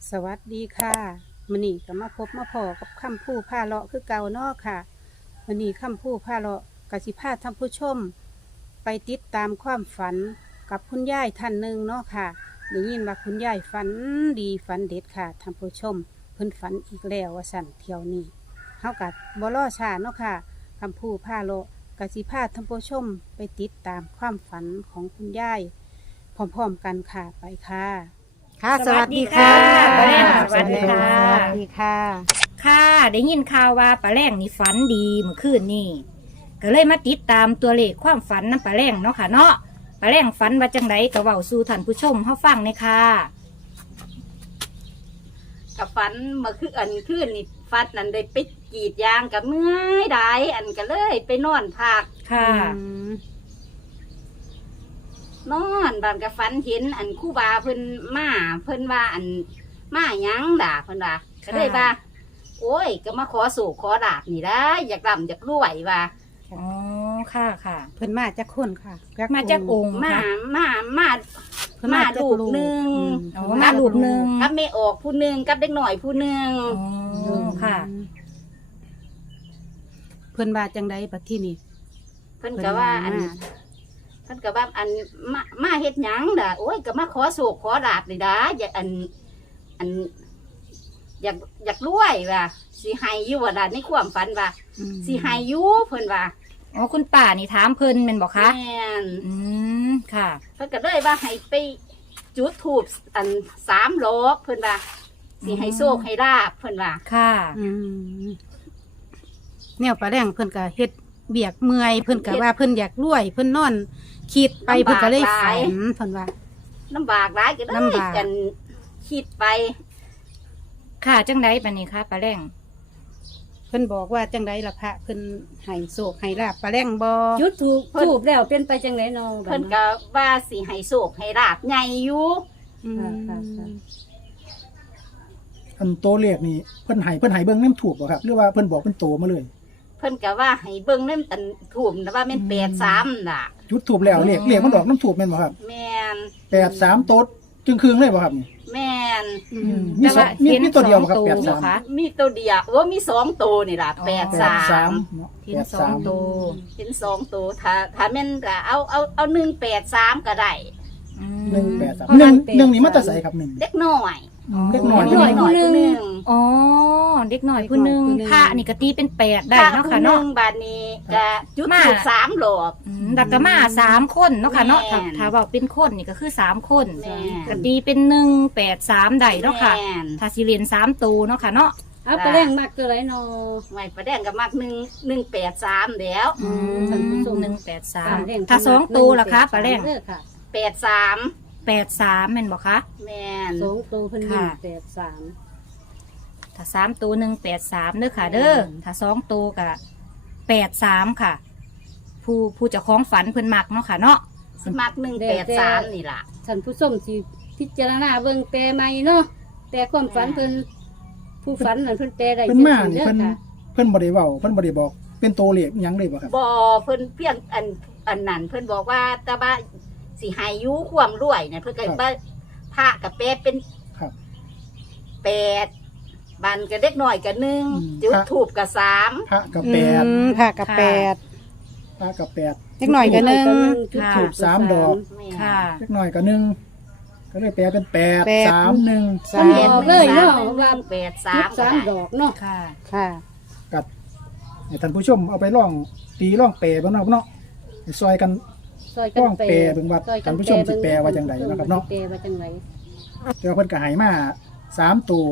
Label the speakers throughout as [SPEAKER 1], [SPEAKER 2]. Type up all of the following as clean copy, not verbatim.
[SPEAKER 1] สวัสดีค่ะมื้อนี้ก็มาพบมาพอกับคำพูพาเลาะคือเก่าเนาะค่ะมื้อนี้คำพูพาเลาะกสิพาท่านผู้ชม ไปติดตามความฝันกับคุณยายท่านหนึ่งเนาะค่ะได้ยินว่าคุณยายฝันดีฝันเด็ดค่ะท่านผู้ชม เพิ่นฝันอีกแล้วว่าสั่นเที่ยวนี้เฮากับ่รอช้าเนาะค่ะคำพูพาเลาะกสิพาท่านผู้ชม ไปติดตามความฝันของคุณยายพร้อมๆกันค่ะไปค่ะค่ะสวัสดีค่ะ
[SPEAKER 2] สวัสดีค่ะ
[SPEAKER 1] สวัสดีค่ะ
[SPEAKER 2] ค่ะได้ยินข่าวว่าปลาแรงนี่ฝันดีเมื่อคืนนี่ก็เลยมาติดตามตัวเลขความฝันน้ำปลาแรงเนาะค่ะเนาะปลาแรงฝันว่าจังไดก็เว้าสู่ท่านผู้ชมเฮาฟังเลยค่ะ
[SPEAKER 3] กับฟันเมื่อคืนคืนนี่ฟัดนั่นได้ไปกรีดยางกับเมื่อยได้อันก็เลยไปนอนพัก
[SPEAKER 2] ค่ะ
[SPEAKER 3] นอนบานกับฟันเห็นอันคู่บาเพิ่นมาเพิ่นว่าอันมาหยังด่าเพิ่นว่าก็เลยว่าโอ้ยก็มาขอสู่ขอดาบนี่ได้อยากร่ำอยากรวยว่า
[SPEAKER 2] อ๋อค่ะค่ะ
[SPEAKER 1] เพิ่นมาจากคนค่ะ
[SPEAKER 2] มาจากองค์
[SPEAKER 3] มา
[SPEAKER 2] ค่ะ
[SPEAKER 3] มา
[SPEAKER 1] เพิ่น
[SPEAKER 3] มา
[SPEAKER 1] จาก
[SPEAKER 3] ลูกหนึ่ง
[SPEAKER 2] อ๋อมาลูกหนึ่ง
[SPEAKER 3] กับไม่ออกผู้หนึ่งกับเด็กหน่อยผู้หนึ่ง
[SPEAKER 2] อ๋อค่ะ
[SPEAKER 1] เพิ่นว่าจังไดบัดที่นี่
[SPEAKER 3] เพิ่นก็ว่าอัน เพิ่นก็ว่าอันมาเฮ็ดหยังด่าโอ้ยก็มาขอโศกขอดาบนี่ด่าอยากอันอยากรวยว่าสิให้อยู่ว่าด่าในความฝันว่าสิให้อยู่เพิ่นว่า
[SPEAKER 2] อ๋อคุณป่านี่ถามเพิ่นแม่นบอกคะ
[SPEAKER 3] แม่น
[SPEAKER 2] อืมค่ะ
[SPEAKER 3] เพิ่นก็เลยว่าให้ไปจุดธูปอัน3 ดอกเพิ่นว่าสิให้โชคให้ลาภเพิ่นว่า
[SPEAKER 2] ค่ะ
[SPEAKER 1] แนวปลาแรงเพิ่นก็เฮ็ดเบียกเมื่อยเพิ่นก็ว่าเพิ่นอยากรวย เพิ่นนอนคิดไปเพิ่นก็เลยฝันเพิ่นว่า
[SPEAKER 3] ลำบากหลายก็เล
[SPEAKER 1] ลำ
[SPEAKER 3] ย
[SPEAKER 1] บาก
[SPEAKER 3] กันคิดไป
[SPEAKER 2] ค่ะจังไดบัดนี้คะปลาแรง
[SPEAKER 1] เพิ่นบอกว่าจังไดล่ะพระเพิ่นให้โศกให้ลาบปลาแรงบ่
[SPEAKER 4] จุดถูกแล้วเป็นไปจังไหนเนาะ
[SPEAKER 3] เพิ่นก็ว่าสิให้โชคให้ลาภใหญ่อยู่
[SPEAKER 1] อืม
[SPEAKER 4] ค่ะ
[SPEAKER 5] อันโตเลขนี่เพิ่นให้เบิ่งน้ำถูกบ่ครับหรือว่าเพิ่นบอกเป็นโตมาเลย
[SPEAKER 3] เพิ่นก็ว่าให้เบิ่งนำอันถูกนะว่าแม่น83น่ะ
[SPEAKER 5] จุดถูกแล้วเลขมันดอกน้ำถูกแม่นบ่ครับ
[SPEAKER 3] แม่น
[SPEAKER 5] 83โต๊ดจึงครึ่งเลยบ่ครับนี่
[SPEAKER 3] แม่น
[SPEAKER 5] มีสองมีตัวเดียวบ่ครับ
[SPEAKER 2] แต่ว่าเห็นสองตัว
[SPEAKER 5] 83
[SPEAKER 2] คะ
[SPEAKER 3] มีตัวเดียวว่ามี2ตัวนี่ล่ะ
[SPEAKER 2] อ๋อ
[SPEAKER 3] 83
[SPEAKER 5] เนาะ
[SPEAKER 2] เห็นสองตัว
[SPEAKER 3] เป็น2ตัวถ้าแม่นก็เอา183ก็ได้
[SPEAKER 2] อืม
[SPEAKER 5] 183 1นี่มาแต่ไสครับ1
[SPEAKER 3] เล็กน้อย
[SPEAKER 5] เล็กน้อย
[SPEAKER 3] เล็กน้อย
[SPEAKER 4] ผู้หนึ่ง
[SPEAKER 3] ผู้หนึง
[SPEAKER 2] อ๋อเด็กหน่อยผู้หนึ่งพระนี่ก็ตีเป็นแปดได้เนาะค่ะ
[SPEAKER 3] ผู้ห
[SPEAKER 2] เนาะ
[SPEAKER 3] งบาดนี้ก็จุด
[SPEAKER 2] มา
[SPEAKER 3] ถูก3หลอก
[SPEAKER 2] ดักกะมา3 คนเนาะค่ะเนาะ
[SPEAKER 3] แม่น
[SPEAKER 2] ถ้าว่าเป็นคนนี่ก็คือ3 คน
[SPEAKER 3] แม่น
[SPEAKER 2] ก็ตีเป็น183ได้เนาะค่ะ
[SPEAKER 3] แม่น
[SPEAKER 2] ถ้าสิเรียน3ตัวเนาะค่ะเนาะ
[SPEAKER 4] เอาไปแรงมากตัวไรเนาะ
[SPEAKER 3] ไว้ประแดงก็มัก183แล้ว
[SPEAKER 2] อื
[SPEAKER 4] ท่านผู้ชม
[SPEAKER 2] 183ถ้า2ตัวล่ะคะปลาแรง
[SPEAKER 4] เด้อค่ะ
[SPEAKER 3] 83
[SPEAKER 2] 83แม่นบ่คะ
[SPEAKER 3] แม่น
[SPEAKER 4] สองตัวเพิ่น
[SPEAKER 2] ค่ะ
[SPEAKER 4] 183
[SPEAKER 2] ถ้า3ตัว183เด้อค่ะ เด้อถ้า2ตัวก็83ค่ะ ผู้เจ้าของฝันเพิ่นมักเนาะค่ะเนาะ
[SPEAKER 3] สิมัก183นี่ล่ะ
[SPEAKER 4] ท่านผู้ชมสิพิจารณาเบิ่งแปลใหม่เนาะแต่ความฝันเพิ่นผู้ฝันนั่นเพิ่นแปลได้
[SPEAKER 5] เพิ่นมานี่
[SPEAKER 4] เด้อ
[SPEAKER 5] เพิ่น
[SPEAKER 4] ค่ะ
[SPEAKER 5] เพิ่นบ่ได้เว้าเพิ่นบ่ได้บอกเป็นโตเลขหยังเลยบ่ครับ
[SPEAKER 3] บ่เพิ่นเพียงอันนั้นเพิ่นบอกว่าแต่ว่าสิให้อยู่ความรวยเนี่ยเพิ่นก็ว่าพระกับแปดเป็น
[SPEAKER 5] ครับ
[SPEAKER 3] 8บันกับเด็กน้อยกับ1จุดทูบกับ3
[SPEAKER 5] พระกับ
[SPEAKER 1] พระกับ
[SPEAKER 2] ค่ะ
[SPEAKER 1] แปด
[SPEAKER 5] 8พระกับ8
[SPEAKER 1] เล็กหน่อยก็หนึ่ง
[SPEAKER 4] จุด
[SPEAKER 2] ค่ะ
[SPEAKER 4] ถูก
[SPEAKER 5] สามดอก
[SPEAKER 2] ค่ะ
[SPEAKER 5] เล็กน้อยก็1ก็เลยแปลเป็น8
[SPEAKER 1] แปด
[SPEAKER 5] 3 1
[SPEAKER 4] เพิ่นบอกเลยเนาะว่า
[SPEAKER 3] 83
[SPEAKER 4] 3ดอกเนาะ
[SPEAKER 2] ค่ะ
[SPEAKER 1] ค่ะ
[SPEAKER 5] กับให้ท่านผู้ชมเอาไปลองตีลองแปลเบิ่งเนาะเนาะให้ซอยกัน
[SPEAKER 4] ซอย
[SPEAKER 5] ต้องแปลเบิ่งว่า
[SPEAKER 4] ซอยกั
[SPEAKER 5] ท่านผู้ชมสิแปลว่าจังใดนะครับเนาะ
[SPEAKER 4] แปลว่าจังได
[SPEAKER 5] แต่ว่าเพิ่นก็ให้มา3ตัว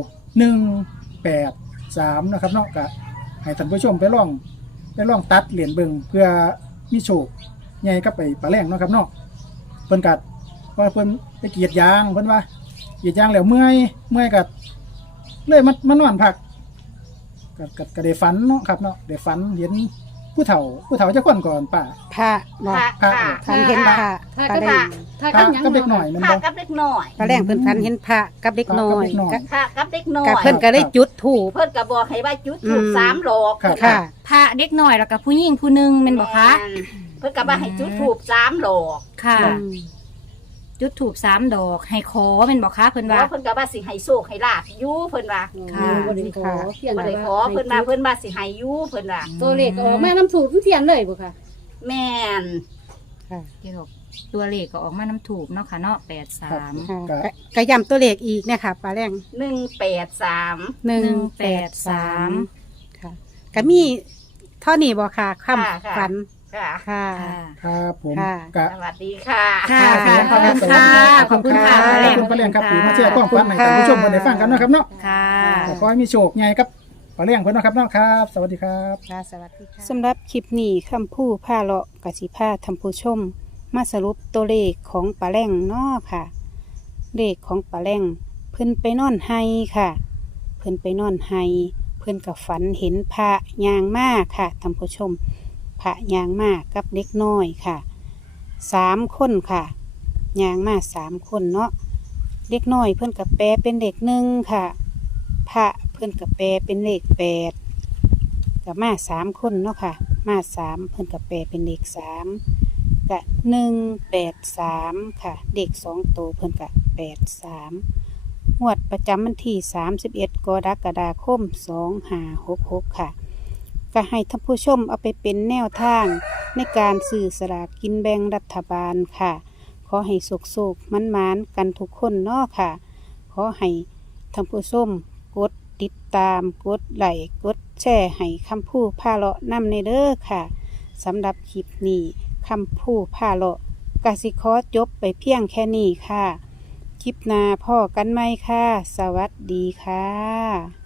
[SPEAKER 5] 183นะครับเนาะก็ให้ท่านผู้ชมไปลองตัดเหรียญเบิ่งเพื่อมีโชคใหญ่กับไปปลาแรงเนาะครับเนาะเพิ่นก็ว่าเพิ่นไปกรีดยางเพิ่นว่ากรีดยางแล้วเมื่อยก็เลยมานอนพักก็ได้ฝันเนาะครับเนาะได้ฝันเห็นผู้เฒ่าจะคนก่อนป่า
[SPEAKER 1] พระบอก
[SPEAKER 3] พระ
[SPEAKER 1] ฝันเห็นพระ
[SPEAKER 4] ถ้า
[SPEAKER 1] ปลา
[SPEAKER 4] ก็
[SPEAKER 1] แรง
[SPEAKER 4] ถ้า
[SPEAKER 5] พระ
[SPEAKER 4] ก็ยัง
[SPEAKER 5] ก็เด็กหน่อยแมัน
[SPEAKER 3] พระ
[SPEAKER 5] บ่
[SPEAKER 3] กับเด็กน้อย
[SPEAKER 1] ปลาแรงเพิ่นฝันเห็นพระกับเด็กน้อย
[SPEAKER 5] พระกับเด็กน้อย
[SPEAKER 3] พระกับเด็กน้อ
[SPEAKER 1] กับ
[SPEAKER 3] ย
[SPEAKER 1] เพิ่นก็ได้จุดถูก
[SPEAKER 3] เพิ่นก็บอกให้ว่าจุดทูบ3ดอก
[SPEAKER 5] ครับ
[SPEAKER 1] ค่ะ
[SPEAKER 2] พระเด็กน้อยแล้วก็ผู้หญิงผู้หนึงแม่นบ่คะ
[SPEAKER 3] แม่นเพิ่นก็ว่าให้จุดทูบ3ดอก
[SPEAKER 2] ค่ะ
[SPEAKER 1] อืม
[SPEAKER 2] จุดถูก3 ดอกให้ขอเป็นบอกคะเพิ่น
[SPEAKER 3] ว่า
[SPEAKER 2] ว่า
[SPEAKER 3] เพิ่นก็ว่าสิให้โชคให้ลาภอยู่เพิ่นว่า
[SPEAKER 2] ค่ะ
[SPEAKER 4] บ่ได้ขอเพียง
[SPEAKER 3] บ่
[SPEAKER 4] แต่
[SPEAKER 3] ได้ขอ
[SPEAKER 4] ว่า
[SPEAKER 3] เพิ่นว่าสิให้อยู่เพิ่นว่า
[SPEAKER 4] ตัวเลขก็ออกมาน้ำถูกเทียนเลยบ่ค่ะ
[SPEAKER 3] แม่น
[SPEAKER 1] ค่ะ
[SPEAKER 2] เกี่ยวกับตัวเลขก็ออกมาน้ำถูกเนาะค่ะเนาะ83
[SPEAKER 1] ค่ะกะย้ำตัวเลขอีกเนี่ยค่ะปลาแรง
[SPEAKER 3] 183
[SPEAKER 2] 183
[SPEAKER 1] ค่ะก็มีเท่านี้บ่ค่ะคำ
[SPEAKER 3] ค่ะ
[SPEAKER 1] ฝัน
[SPEAKER 3] ค่ะ
[SPEAKER 1] ค่ะ
[SPEAKER 2] ค่ะ
[SPEAKER 5] ครับผม
[SPEAKER 1] ค่ะ
[SPEAKER 5] กะ
[SPEAKER 3] สวัสดีค่ะ
[SPEAKER 2] ค่ะค่ะขอบคุณค่ะขอบคุณค่ะ
[SPEAKER 5] ขอบคุณป้าเลี้ยงครับที่มาแชร์ความฝันให้ท่านผู้ชมเพิ่นได้ฟังกันเนาะครับเนาะ
[SPEAKER 2] ค่ะ
[SPEAKER 5] ขอให้มีโชคใหญ่ครับป้าเลี้ยงเพิ่นเนาะครับเนาะครับ สวัสดีครับ
[SPEAKER 1] ค่ะสวัสดีค่ะสำหรับคลิปนี้คำพูผ้าเลาะกสิผ้าทำผู้ชม มาสรุปตัวเลขของปลาแรงเนาะค่ะ เลขของปลาแรงเพิ่นไปนอนไห้ค่ะ เพิ่นไปนอนไห้เพิ่นกับฝันเห็นพระยางมากค่ะทำผู้ชมพระยางมากกับเด็กน้อยค่ะ3 คนค่ะยางมา3 คนเนาะเด็กน้อยเพิ่นกับแปลเป็นเด็ก1ค่ะพระเพิ่นกับแปลเป็นเลข8กับมา3 คนเนาะค่ะมา3เพิ่นกับแปลเป็นเลข3กับ183ค่ะเด็ก2 ตัวเพิ่นกับ83งวดประจำวันที่31 กรกฎาคม 2566ค่ะก็ให้ท่านผู้ชมเอาไปเป็นแนวทางในการซื้อสลากกินแบ่งรัฐบาลค่ะขอให้สุกๆมันๆกันทุกคนเนาะค่ะขอให้ท่านผู้ชมกดติดตามกดไลค์กดแชร์ให้คำพูผ้าเลาะนำในเด้อค่ะสำหรับคลิปนี้คำพูผ้าเลาะกสิขอจบไปเพียงแค่นี้ค่ะคลิปหน้าพ่อกันไหมค่ะ สวัสดีค่ะ